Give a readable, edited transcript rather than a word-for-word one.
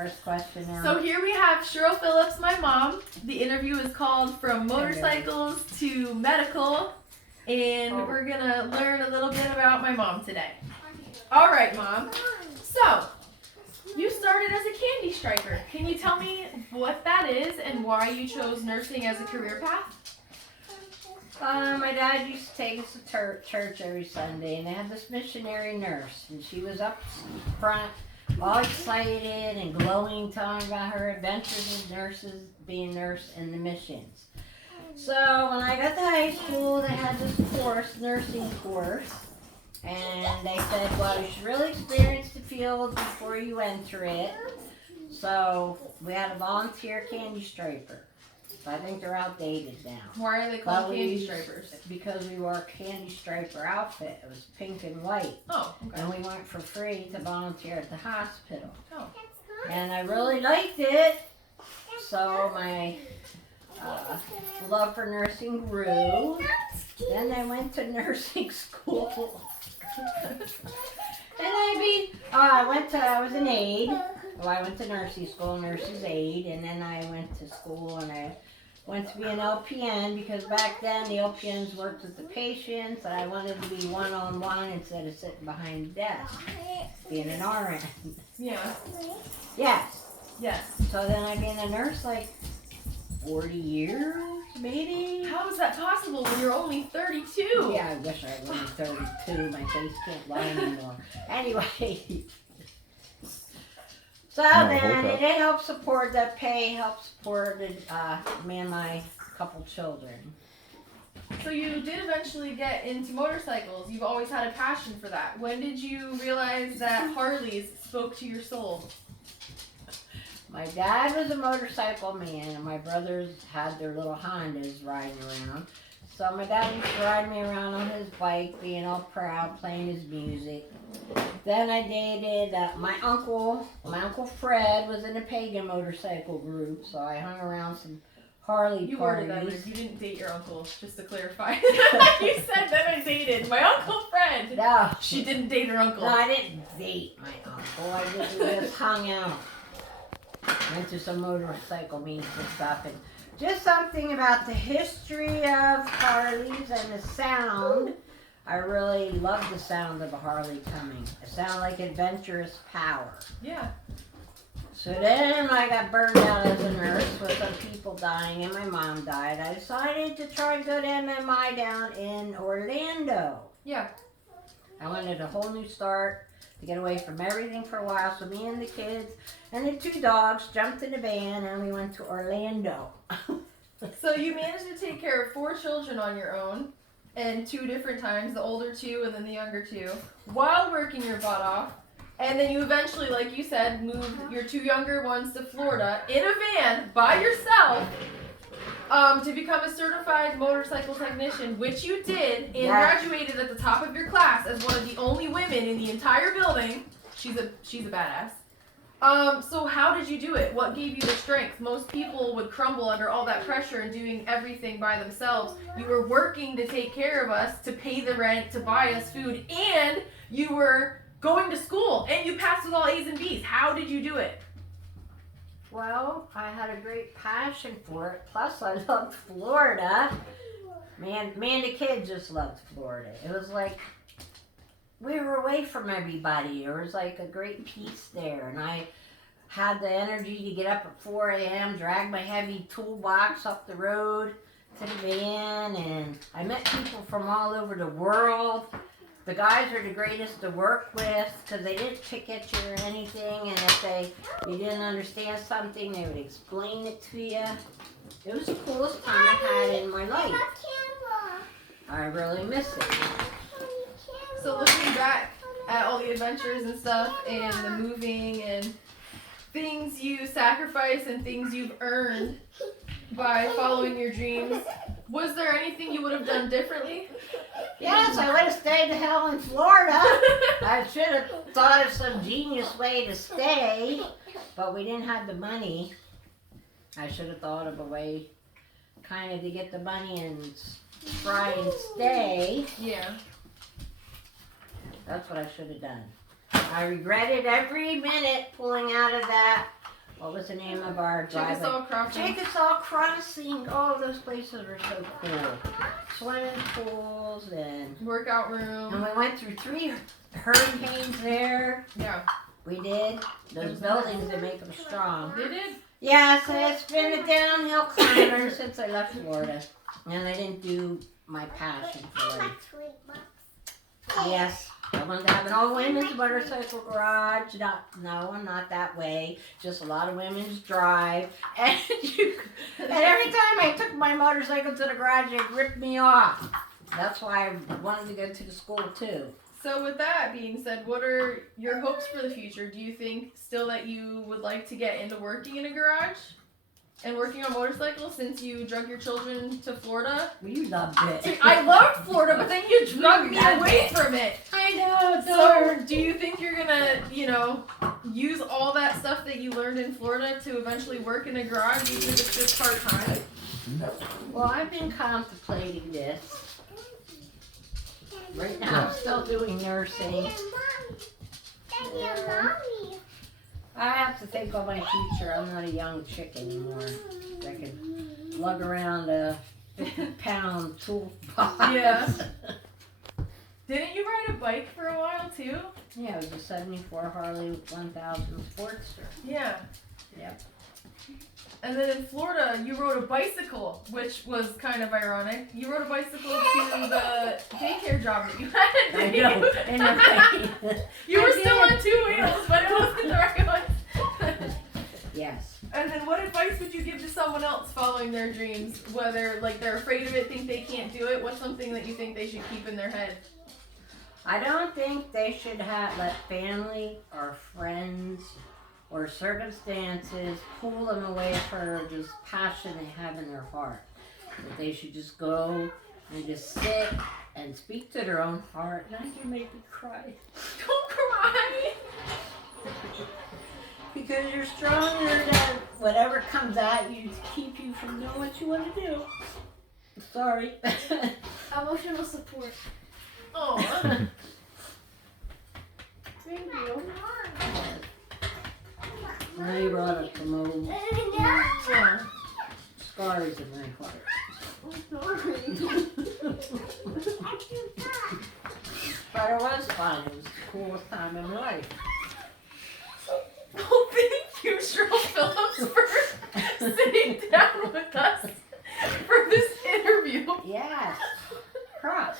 first question now? So here we have Cheryl Phillips, my mom. The interview is called From Motorcycles to Medical. And we're going to learn a little bit about my mom today. All right, Mom. So, you started as a candy striper. Can you tell me what that is and why you chose nursing as a career path? My dad used to take us to church every Sunday, and they had this missionary nurse, and she was up front, all excited and glowing, telling about her adventures as nurses, being nurse in the missions. So when I got to high school, they had this course, nursing course, and they said, well, you should really experience the field before you enter it. So we had a volunteer candy striper. So I think they're outdated now. Why are they called candy stripers? Because we wore a candy striper outfit. It was pink and white. Oh, okay. And we went for free to volunteer at the hospital. Oh. And I really liked it. So my love for nursing grew. Then I went to nursing school. And I was an aide. Well, I went to nursing school, nurse's aide, and then I went to school and I went to be an LPN because back then the LPNs worked with the patients and I wanted to be one-on-one instead of sitting behind the desk, being an RN. Yeah. Yes. Yes. So then I've been a nurse like 40 years, maybe? How is that possible when you're only 32? Yeah, I wish I was only 32. My face can't lie anymore. Anyway. So then it helped support the pay, helped support me and my couple children. So you did eventually get into motorcycles. You've always had a passion for that. When did you realize that Harleys spoke to your soul? My dad was a motorcycle man, and my brothers had their little Hondas riding around. So my dad used to ride me around on his bike, being all proud, playing his music. Then I dated my uncle. My Uncle Fred was in a pagan motorcycle group, so I hung around some Harley You parties. worded that weird. You didn't date your uncle, just to clarify. You said that I dated my Uncle Fred. No. She didn't date her uncle. No, I didn't date my uncle. I just hung out. Went to some motorcycle meets and stuff. And just something about the history of Harleys and the sound. I really love the sound of a Harley coming. It sounds like adventurous power. Yeah. So then when I got burned out as a nurse with some people dying and my mom died, I decided to try and go to MMI down in Orlando. Yeah. I wanted a whole new start to get away from everything for a while. So me and the kids and the 2 dogs jumped in the van and we went to Orlando. So you managed to take care of 4 children on your own, and 2 different times, the older 2 and then the younger 2, while working your butt off. And then you eventually, like you said, moved your 2 younger ones to Florida in a van by yourself to become a certified motorcycle technician, which you did, and graduated at the top of your class as one of the only women in the entire building. She's a badass. So how did you do it? What gave you the strength? Most people would crumble under all that pressure and doing everything by themselves. You were working to take care of us, to pay the rent, to buy us food, and you were going to school, and you passed with all A's and B's. How did you do it? Well, I had a great passion for it. Plus, I loved Florida. Man, the kids just loved Florida. It was like we were away from everybody. There was like a great peace there, and I had the energy to get up at 4 a.m., drag my heavy toolbox up the road to the van, and I met people from all over the world. The guys are the greatest to work with because they didn't pick at you or anything, and if you didn't understand something, they would explain it to you. It was the coolest time I had in my life. I really miss it. So looking back at all the adventures and stuff, and the moving, and things you sacrificed and things you've earned by following your dreams, was there anything you would have done differently? Yes, I would have stayed the hell in Florida. I should have thought of some genius way to stay, but we didn't have the money. I should have thought of a way kind of to get the money and try and stay. Yeah. That's what I should have done. I regretted every minute pulling out of that What was the name of our driveway? Chickasaw Crossing. Chickasaw Crossing. Oh, those places are so cool. Swimming pools and Workout room. we went through 3 hurricanes there. Yeah. We did. Those buildings, they make them strong. They did. Yes, it's been a downhill climber since I left Florida. And I didn't do my passion for it. Yes, I wanted to have an all women's motorcycle garage. No, not that way. Just a lot of women's drive. And every time I took my motorcycle to the garage, it ripped me off. That's why I wanted to go to the school too. So with that being said, what are your hopes for the future? Do you think still that you would like to get into working in a garage and working on motorcycles since you drug your children to Florida? You loved it. I loved Florida, but then you drug me loved away it. from it. I know. So do you think you're gonna, use all that stuff that you learned in Florida to eventually work in a garage, even if it's just part-time? Well, I've been contemplating this. Right now, I'm still doing nursing. I have to think of my future. I'm not a young chick anymore. I can lug around a 50-pound toolbox. Yeah. Didn't you ride a bike for a while too? Yeah, it was a 74 Harley 1000 Sportster. Yeah. Yep. And then in Florida, you rode a bicycle, which was kind of ironic. You rode a bicycle to the daycare job that you had. I didn't know. you? And the You were I still did. on 2 wheels, but it wasn't the right one. Yes. And then what advice would you give to someone else following their dreams? Whether they're afraid of it, think they can't do it, what's something that you think they should keep in their head? I don't think they should let family or friends or circumstances pull them away from this passion they have in their heart. That they should just go and just sit and speak to their own heart. Now you make me cry. Don't cry! Because you're stronger than whatever comes at you to keep you from doing what you want to do. Sorry. Emotional support. Oh. Thank you. Now you brought up some old Yeah. scars in my heart. I'm sorry. But it was fun. It was the coolest time in my life. Well, thank you, Cheryl Phillips, for sitting down with us for this interview. Yes. Cross.